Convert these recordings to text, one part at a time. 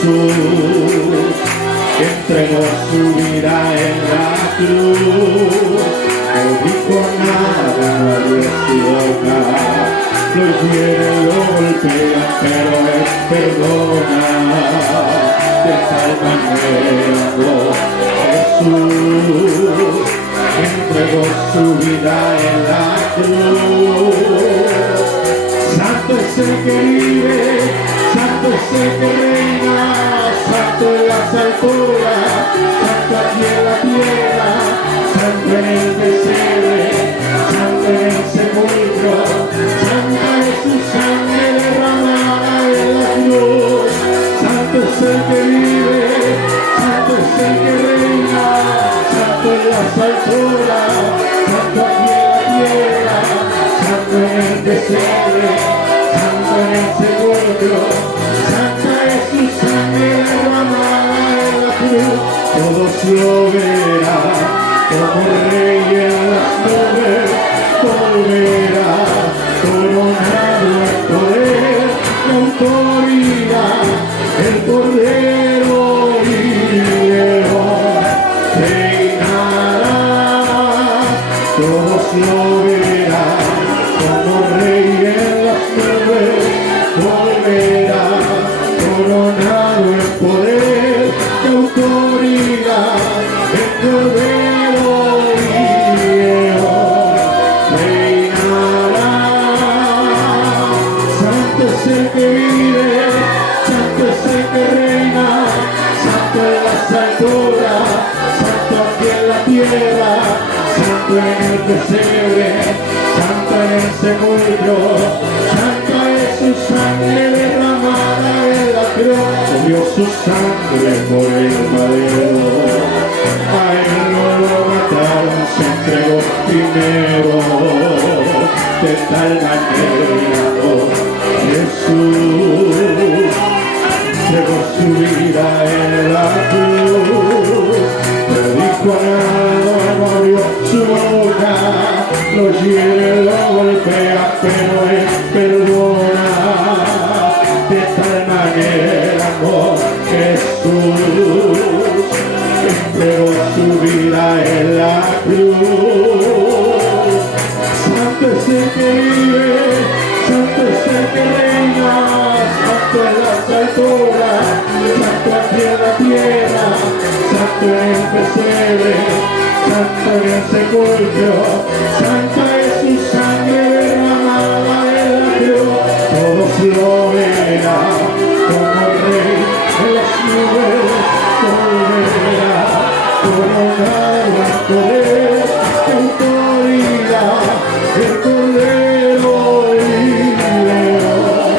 Jesús, que entregó su vida en la cruz. No dijo nada, no abrió su boca. Los hieren, lo golpean, pero Él perdona. De tal manera amó Jesús, entregó su vida en la cruz. Santo es el que vive, santo es el que reina, santo en las alturas, santo aquí en la tierra, santo en el pesebre, santo en el sepulcro, santa es su sangre derramada en la cruz. Santo es el que vive, santo es el que reina, santo en las alturas, santo aquí en la tierra, santo en el pesebre, santo en el sepulcro, santa es su sangre derramada en la cruz. Todos lo verán como rey en las nubes, volverá coronado en poder y autoridad, el Cordero y León reinará. Todos lo verán como rey en las nubes, volverá coronado en poder y autoridad, el Cordero y León reinará. Santo es el que vive, santo es el que reina, santo en las alturas, santo aquí en la tierra, santo en el pesebre, santo en el sepulcro, santa es su sangre derramada en la cruz. Dio su sangre por el madero, a él no lo mataron, se entregó primero. De tal manera amó Jesús, entregó su vida en la cruz. Predicó nada, no abrió su boca, lo hiere, lo golpea, pero Él perdona. De tal manera amó Jesús, entregó su vida en la cruz. Santo es el que vive, santo es el que reina, santo en las alturas, santo aquí en la tierra, santo en el pesebre, santo en el sepulcro, santa es su sangre derramada en la cruz. Todos lo verán como rey en las nubes, volverá coronado en poder y autoridad, el Cordero y León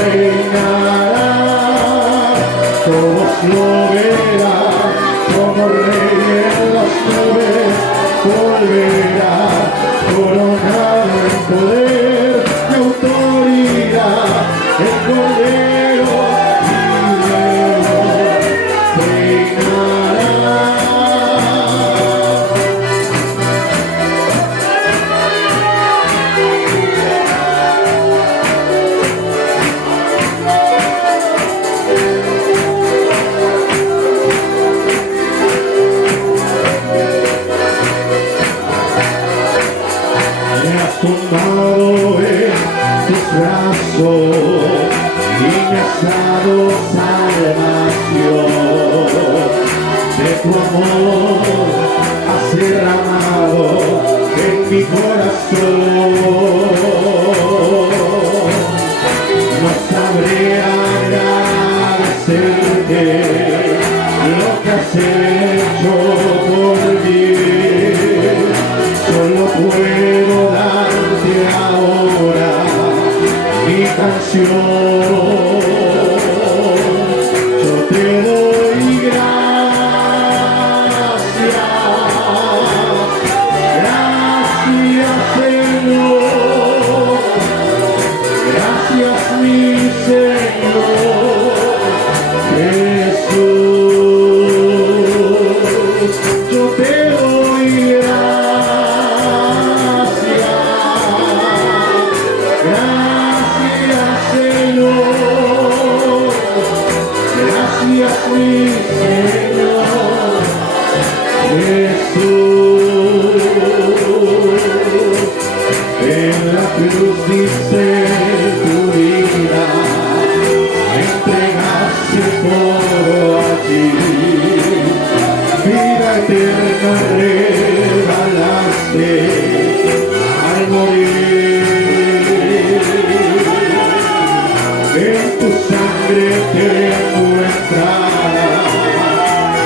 reinará. Todos lo verán como rey en las nubes, volverá coronado en poder y autoridad, el Cordero y León reinará. Me has tomado en tus brazos y me has dado salvación. De tu amor has derramado en mi corazón. No sabré agradecerte lo que has hecho por mí. Solo puedo darte ahora mi canción. Yo te doy gracias. Gracias mi Señor Jesús. En la cruz dice tu vida, entregaste todo allí, vida eterna regalaste al morir. En tu sangre tengo entrada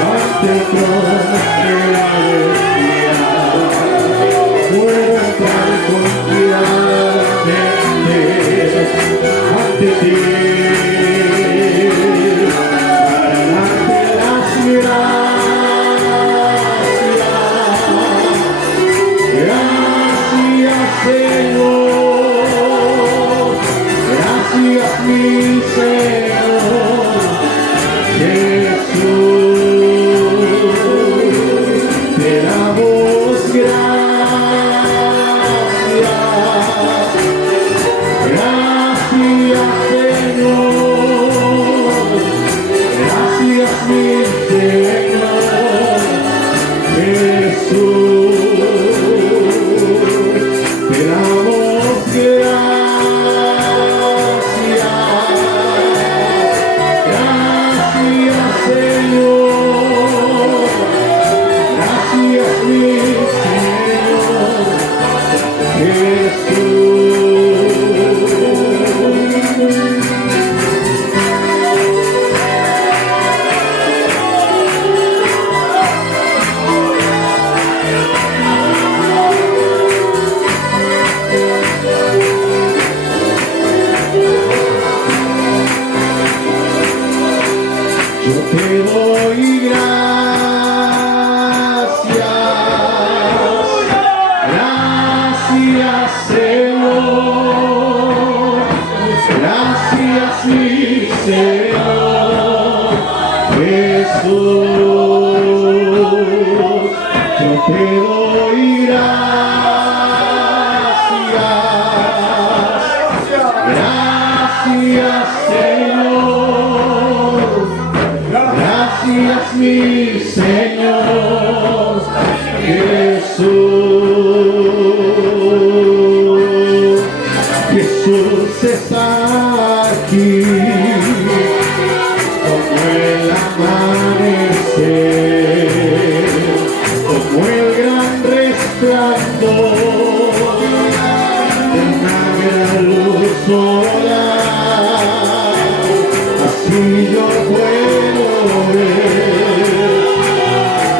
ante el trono de la bestia. Puedo entrar confiadamente ante ti para darte las gracias. Gracias Señor, gracias mi Señor Jesús, te damos gracias. Gracias Señor, gracias mi Señor Jesús, te damos gracias. Gracias Señor, gracias mi Señor Jesús. Yo te doy gracias, gracias Señor, gracias mi Señor Jesús. Yo te doy gracias, gracias Señor, gracias mi Señor Jesús. Jesús está aquí como el amanecer, como el gran resplandor de una gran luz solar. Así yo puedo ver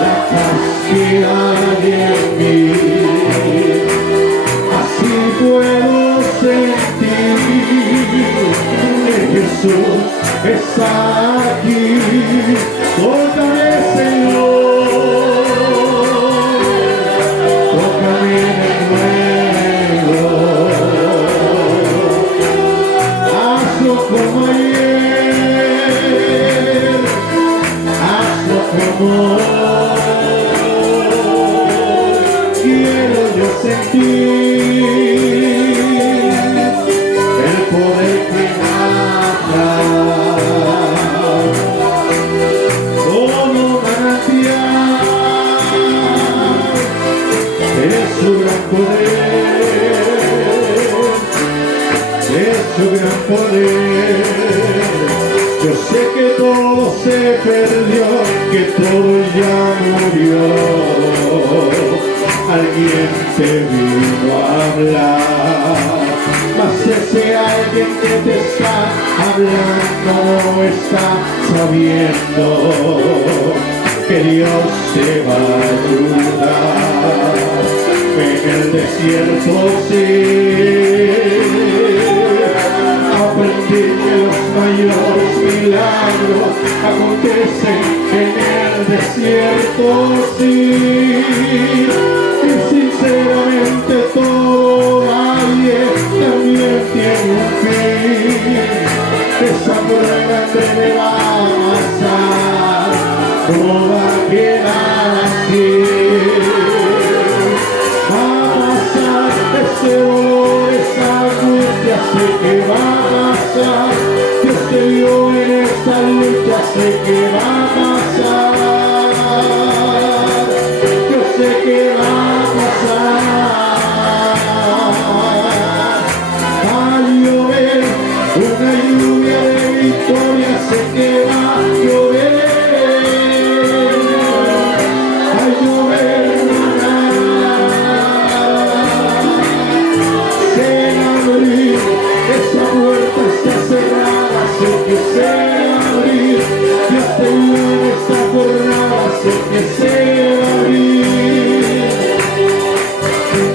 la paz que hay en mí, así puedo sentir que Jesús está aquí. Tócame Señor, tócame de nuevo, hazlo como ayer, hazlo como hoy. Quiero yo sentir el poder que mata, como manantial es su gran poder, es su gran poder. Yo sé que todo se perdió, que todo ya murió. Alguien te vino a hablar, mas ese alguien que te está hablando no está sabiendo que Dios te va a ayudar. En el desierto sí aprendí que los mayores milagros acontecen en el desierto sí. Y sinceramente todo valle también tiene un fin. Esa prueba en breve va a pasar, no va a quedar así. Va a pasar ese dolor, esa angustia, sé que va a pasar. Dios te dio en esta lucha ya sé que va a pasar, yo sé que va a pasar. Va a llover una lluvia de victoria, sé que va a llover. Va a llover maná, sé abrir, esa puerta está cerrada, sé que sé abrir, Dios te ayuda en esta jornada, sé que sé abrir,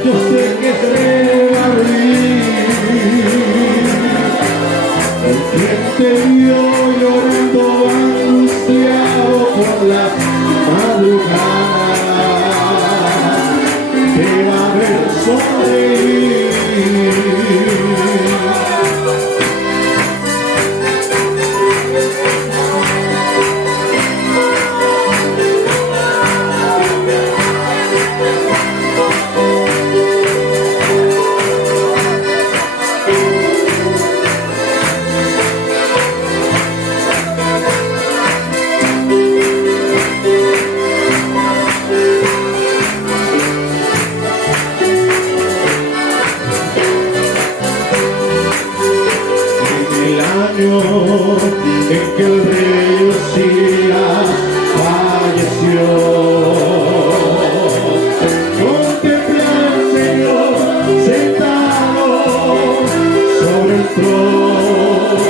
yo sé que sé abrir. ¿Quién te vio llorando angustiado por la madrugada? Te va a ver sonreír. En que el rey Usías falleció, contemplé al Señor sentado sobre el trono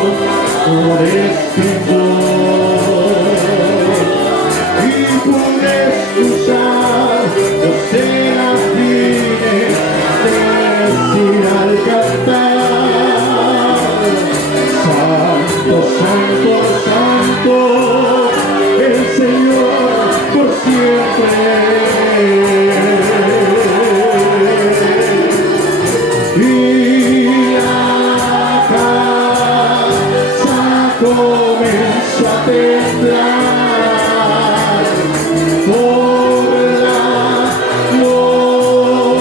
de esplendor, y pude escuchar los serafines decir al cantar: Santo, Santo, Santo, el Señor por siempre. Y la casa comenzó a temblar por la gloria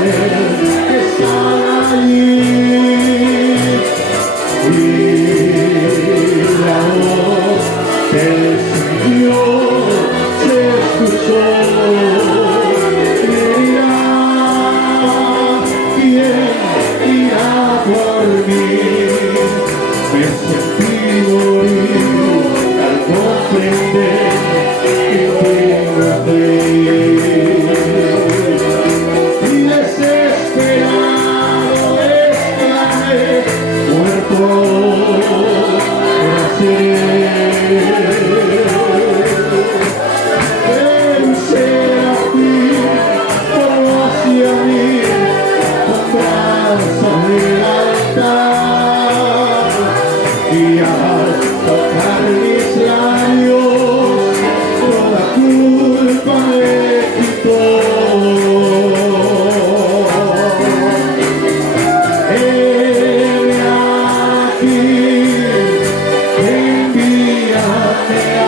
de Él que estaba allí. Y la voz del Señor se escuchó, dirá: ¿quién irá por mí? Me sentí morir al comprender que tengo fe. Y desesperado exclamé: muerto el serafín corrió hacia mí con brazos del altar, y al tocar mis labios toda culpa me quitó. Envíame a